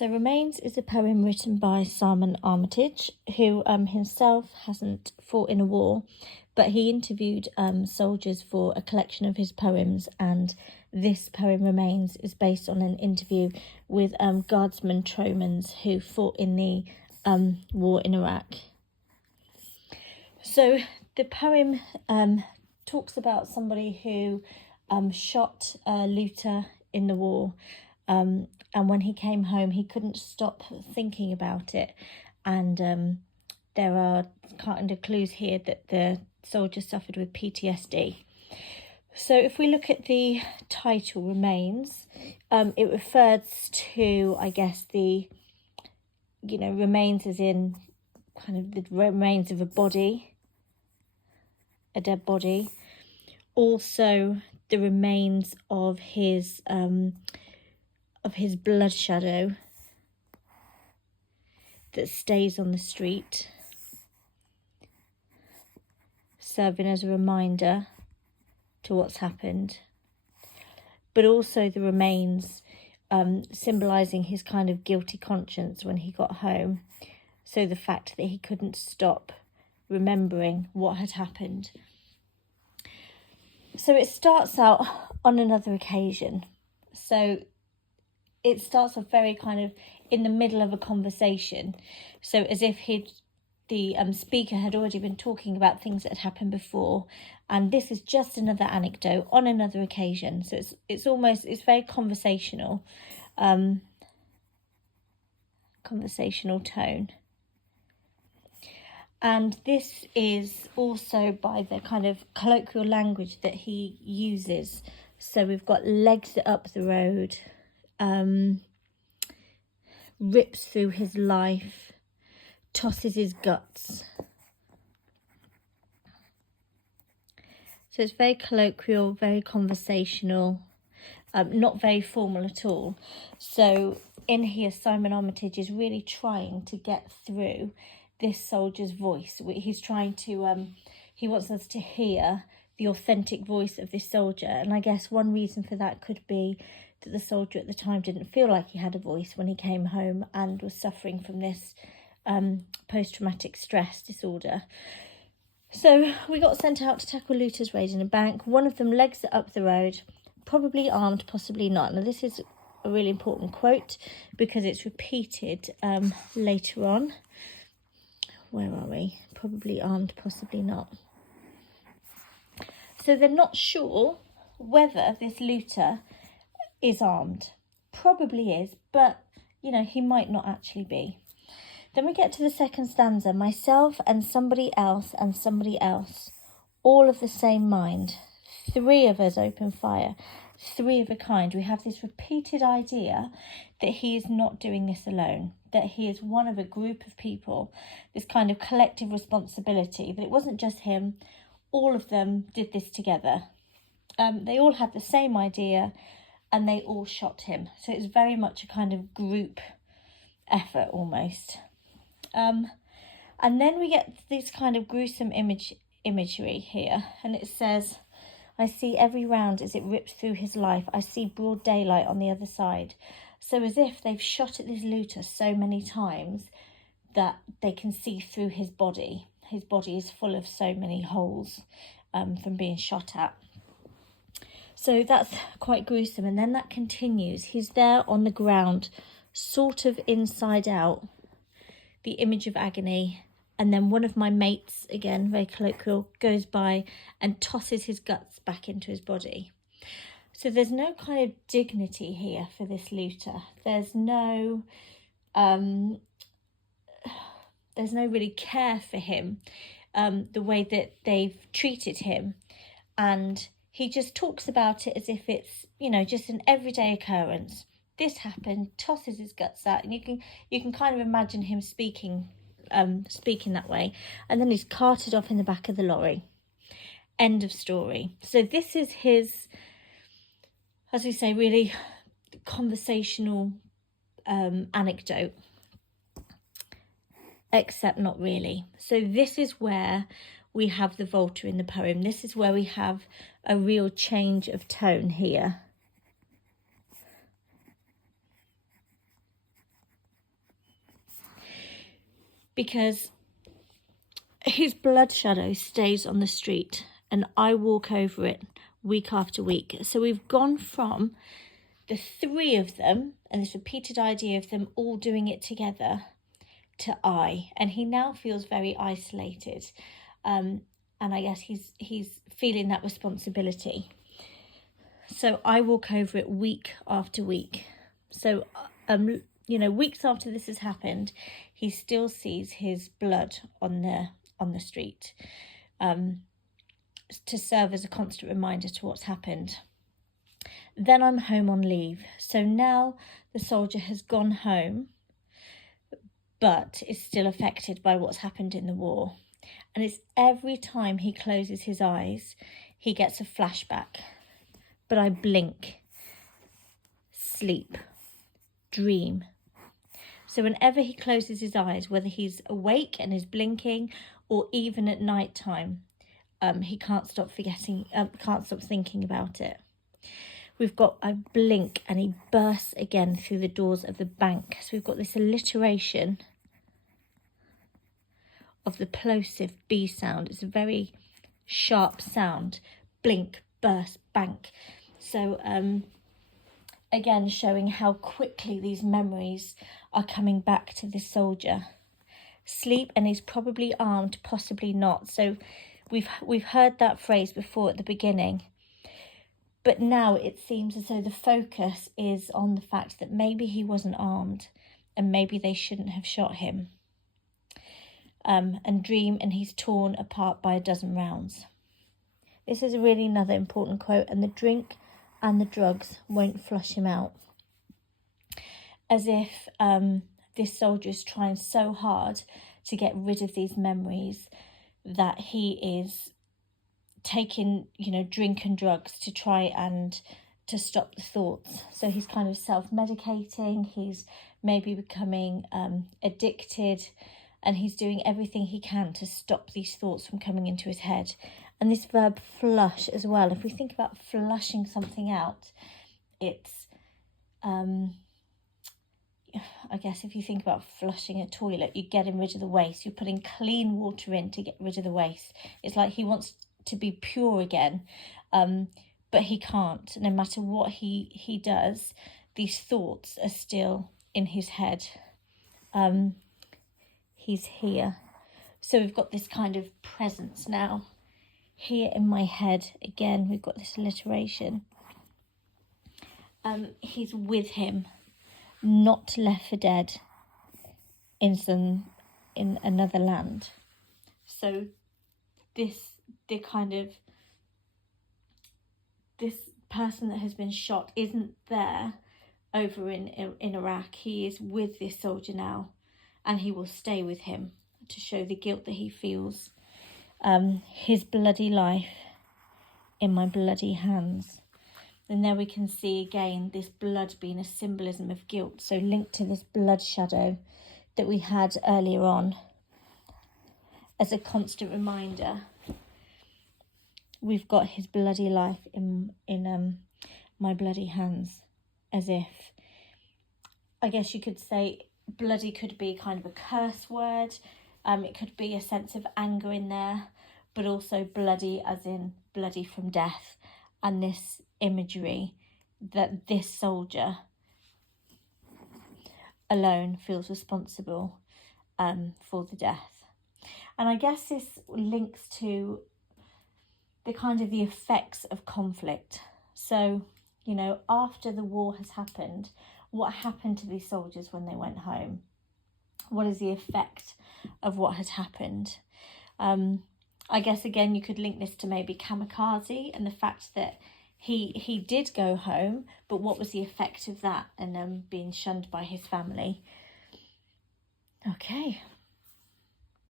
So Remains is a poem written by Simon Armitage, who himself hasn't fought in a war, but he interviewed soldiers for a collection of his poems, and this poem Remains is based on an interview with Guardsman Tromans who fought in the war in Iraq. So the poem talks about somebody who shot a looter in the war, and when he came home he couldn't stop thinking about it, and there are kind of clues here that the soldier suffered with PTSD. So if we look at the title Remains, it refers to, I guess, the remains as in kind of the remains of a body, a dead body. Also the remains of his blood shadow that stays on the street, serving as a reminder to what's happened, but also the remains symbolising his kind of guilty conscience when he got home. So the fact that he couldn't stop remembering what had happened. So it starts out on another occasion. So it starts off very kind of in the middle of a conversation. So as if the speaker had already been talking about things that had happened before, and this is just another anecdote on another occasion. So it's very conversational, conversational tone. And this is also by the kind of colloquial language that he uses. So we've got legs up the road, rips through his life, tosses his guts. So it's very colloquial, very conversational, not very formal at all. So in here, Simon Armitage is really trying to get through this soldier's voice. He's trying to, he wants us to hear the authentic voice of this soldier. And I guess one reason for that could be that the soldier at the time didn't feel like he had a voice when he came home and was suffering from this post-traumatic stress disorder. So we got sent out to tackle looters raiding a bank. One of them legs it up the road, probably armed, possibly not. Now this is a really important quote because it's repeated later on. Where are we? Probably armed, possibly not. So they're not sure whether this looter is armed. Probably is, but, he might not actually be. Then we get to the second stanza. Myself and somebody else, all of the same mind. 3 of us open fire. 3 of a kind. We have this repeated idea that he is not doing this alone, that he is one of a group of people, this kind of collective responsibility, that it wasn't just him, all of them did this together. They all had the same idea and they all shot him. So it's very much a kind of group effort almost. And then we get this kind of gruesome imagery here, and it says, I see every round as it rips through his life. I see broad daylight on the other side. So as if they've shot at this looter so many times that they can see through his body. His body is full of so many holes from being shot at. So that's quite gruesome. And then that continues. He's there on the ground, sort of inside out, the image of agony. And then one of my mates, again, very colloquial, goes by and tosses his guts back into his body. So there's no kind of dignity here for this looter. There's no really care for him, the way that they've treated him. And he just talks about it as if it's, just an everyday occurrence. This happened, tosses his guts out, and you can kind of imagine him speaking that way, and then he's carted off in the back of the lorry. End of story. So this is his, as we say, really conversational anecdote, except not really. So this is where we have the Volta in the poem. This is where we have a real change of tone here. because his blood shadow stays on the street and I walk over it week after week. So we've gone from the three of them and this repeated idea of them all doing it together to I, and he now feels very isolated, and I guess he's feeling that responsibility. So I walk over it week after week. So you know, weeks after this has happened, he still sees his blood on the street, to serve as a constant reminder to what's happened. Then I'm home on leave. So now the soldier has gone home, but is still affected by what's happened in the war. And it's every time he closes his eyes, he gets a flashback. But I blink, sleep, dream. So whenever he closes his eyes, whether he's awake and is blinking or even at night time, he can't stop thinking about it. We've got a blink and he bursts again through the doors of the bank. So we've got this alliteration of the plosive B sound. It's a very sharp sound. Blink, burst, bank. So again, showing how quickly these memories are coming back to this soldier. Sleep and he's probably armed, possibly not. So we've heard that phrase before at the beginning. But now it seems as though the focus is on the fact that maybe he wasn't armed and maybe they shouldn't have shot him. And dream and he's torn apart by a dozen rounds. This is really another important quote, and the drink and the drugs won't flush him out. As if this soldier is trying so hard to get rid of these memories that he is taking, you know, drink and drugs to try and to stop the thoughts. So he's kind of self-medicating, he's maybe becoming addicted, and he's doing everything he can to stop these thoughts from coming into his head. And this verb flush as well, if we think about flushing something out, it's I guess if you think about flushing a toilet, you're getting rid of the waste, you're putting clean water in to get rid of the waste. It's like he wants to be pure again, but he can't. No matter what he does, these thoughts are still in his head. He's here. So we've got this kind of presence now. Here in my head, again, we've got this alliteration. He's with him, not left for dead in another land. So this person that has been shot isn't there over in Iraq. He is with this soldier now, and he will stay with him to show the guilt that he feels. His bloody life in my bloody hands. And there we can see again this blood being a symbolism of guilt. So linked to this blood shadow that we had earlier on as a constant reminder. We've got his bloody life in my bloody hands, as if, I guess you could say bloody could be kind of a curse word. It could be a sense of anger in there, but also bloody as in bloody from death, and this imagery that this soldier alone feels responsible for the death. And I guess this links to the effects of conflict. So, you know, after the war has happened, what happened to these soldiers when they went home? What is the effect of what had happened? I guess, again, you could link this to maybe kamikaze and the fact that he did go home, but what was the effect of that and being shunned by his family? Okay,